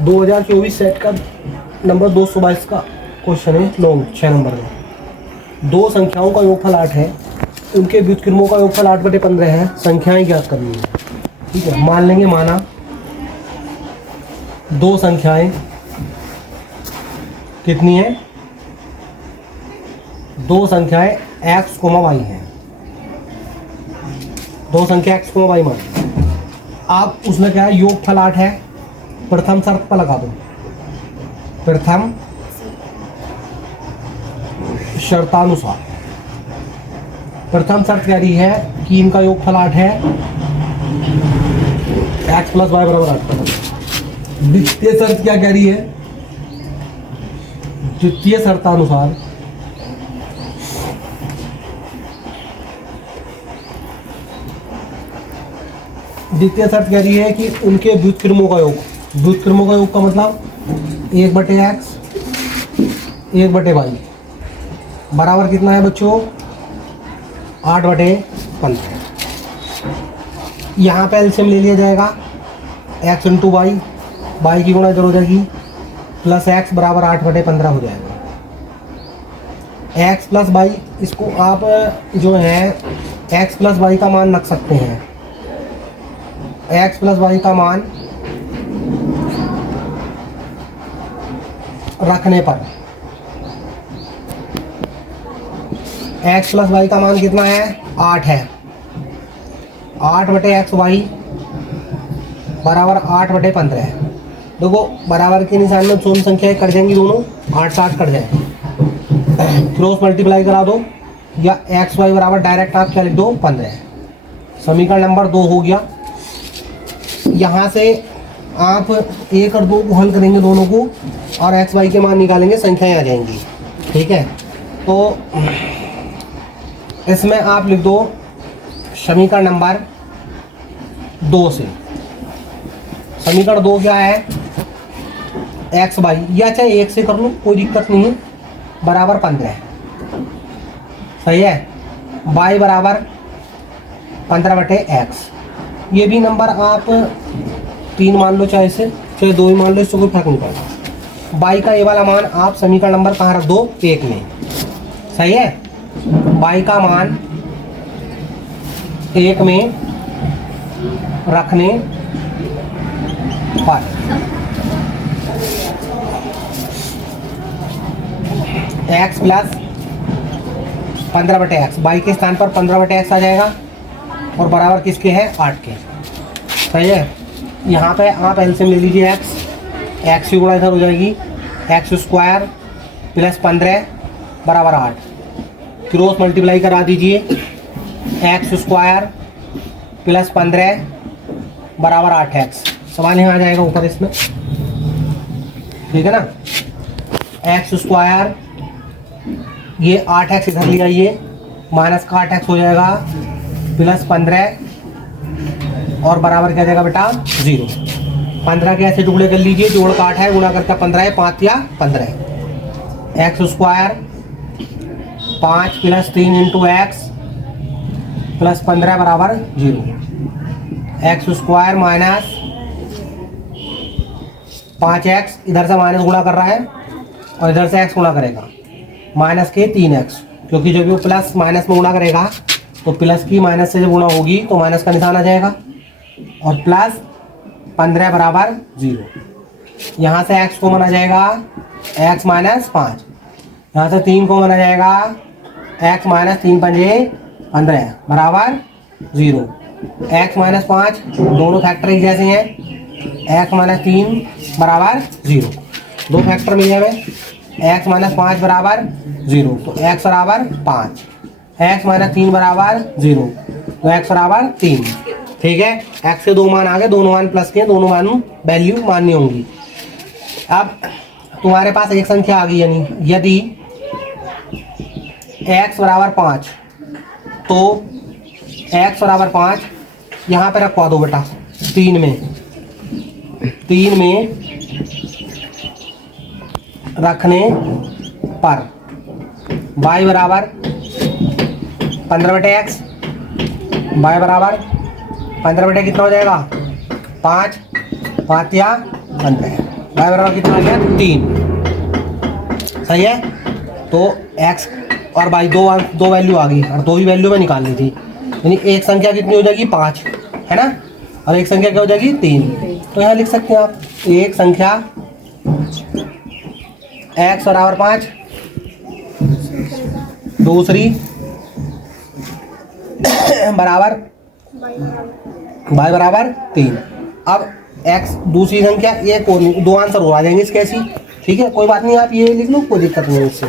2024 set का number 222 का question है, लॉन्ग 6 नंबर में। दो संख्याओं का योगफल 8 है, उनके व्युत्क्रमों का योगफल 8/15 है, संख्याएं ज्ञात करनी है। ठीक है, मान लेंगे, माना दो संख्याएं कितनी है, दो संख्याएं x, y हैं, दो संख्या x, y मान। आप उसमें क्या है, योगफल 8 है, प्रथम शर्त पर लगा दो, प्रथम शर्तानुसार। प्रथम शर्त कह रही है कि इनका योगफल 8 है, x + y = 8। द्वितीय शर्त क्या कह रही है, द्वितीय शर्तानुसार द्वितीय शर्त कह रही है कि उनके व्युत्क्रमों का योग, व्युत्क्रमों का योग का मतलब 1/x 1/y बराबर कितना है बच्चों, 8/15। यहाँ पे एलसीएम ले लिया जाएगा, x × y की गुणा इधर हो जाएगी, प्लस x बराबर 8/15 हो जाएगा। x + y, इसको आप जो है x + y का मान रख सकते हैं, x + y का मान रखने पर x + y का मान कितना है, 8 है। 8/xy बराबर 8/15 है। देखो बराबर के निशान में दोनों संख्याएं कट जाएंगी, दोनों 8 से 8 कट जाए, क्रॉस मल्टीप्लाई करा दो, या xy बराबर डायरेक्ट आप क्या लिख दो, 15। समीकरण नंबर 2 हो गया। यहाँ से आप 1 और 2 को हल करेंगे दोनों को, और एक्स वाई के मान निकालेंगे, संख्याएं आ जाएंगी। ठीक है, तो इसमें आप लिख दो समीकरण नंबर 2 से। समीकरण 2 क्या है, एक्स वाई, या चाहे 1 से कर लो, कोई दिक्कत नहीं है, बराबर 15 सही है। वाई बराबर 15/x। ये भी नंबर आप 3 मान लो, चाहे से चाहे 2 ही मान लो, इससे कोई फर्क नहीं पड़ता। बाई का ये वाला मान आप समीकरण नंबर कहाँ रख दो, 1 में, सही है। बाई का मान 1 में रखने पर x + 15/x, बाई के स्थान पर 15/x आ जाएगा, और बराबर किसके है, 8 के, सही है। यहाँ पे आप एलसीएम ले लीजिए, x की गुणा इधर हो जाएगी, x² + 15 बराबर 8, क्रॉस मल्टीप्लाई करा दीजिए, x² + 15 बराबर 8x, सवाल यहाँ आ जाएगा ऊपर इसमें, ठीक है ना। x², ये 8x इधर ले आइए, माइनस का 8x हो जाएगा, + 15 और बराबर क्या जाएगा बेटा, 0। 15 के ऐसे टुकड़े कर लीजिए, जोड़ का 8 है, गुणा करके 15 है, 5 या 15। x² 5 + 3 × x + 15 बराबर 0। x² - 5x, इधर से माइनस गुणा कर रहा है और इधर से x गुणा करेगा, माइनस के 3x, क्योंकि जब वो प्लस माइनस में गुणा करेगा तो प्लस की माइनस से जब गुणा होगी तो माइनस का निशान आ जाएगा, और + 15 बराबर 0। यहाँ से x कॉमन आ जाएगा, x - 5, यहाँ से 3 कॉमन आ जाएगा, x - 3 × 5 = 15 बराबर 0। x - 5 दोनों फैक्टर एक जैसे हैं, x - 3 बराबर 0, दो फैक्टर मिले हमें, x - 5 बराबर 0, तो x बराबर 5, x - 3 बराबर 0, तो x बराबर 3। ठीक है, x के 2 मान आ गए, दोनों मान प्लस के, दोनों मान वैल्यू माननी होंगी। अब तुम्हारे पास एक संख्या आ गई, यानी यदि x बराबर 5, तो x बराबर 5 यहाँ पे रखवा दो बेटा, 3 में रखने पर y बराबर 15/x, y बराबर 15 कितना हो जाएगा, 5 5 या 15, y बराबर कितना आ गया 3। सही है। तो x और y दो वैल्यू आ गई और दो ही वैल्यू में निकालनी थी, यानी एक संख्या कितनी हो जाएगी 5, है ना, और एक संख्या क्या हो जाएगी 3। तो यहाँ लिख सकते हैं आप एक संख्या x बराबर 5, दूसरी बराबर y बराबर 3। अब x दूसरी संख्या एक और दो आंसर हो आ जाएंगे इसके ऐसी, ठीक है, कोई बात नहीं, आप ये लिख लो, कोई दिक्कत नहीं है इससे।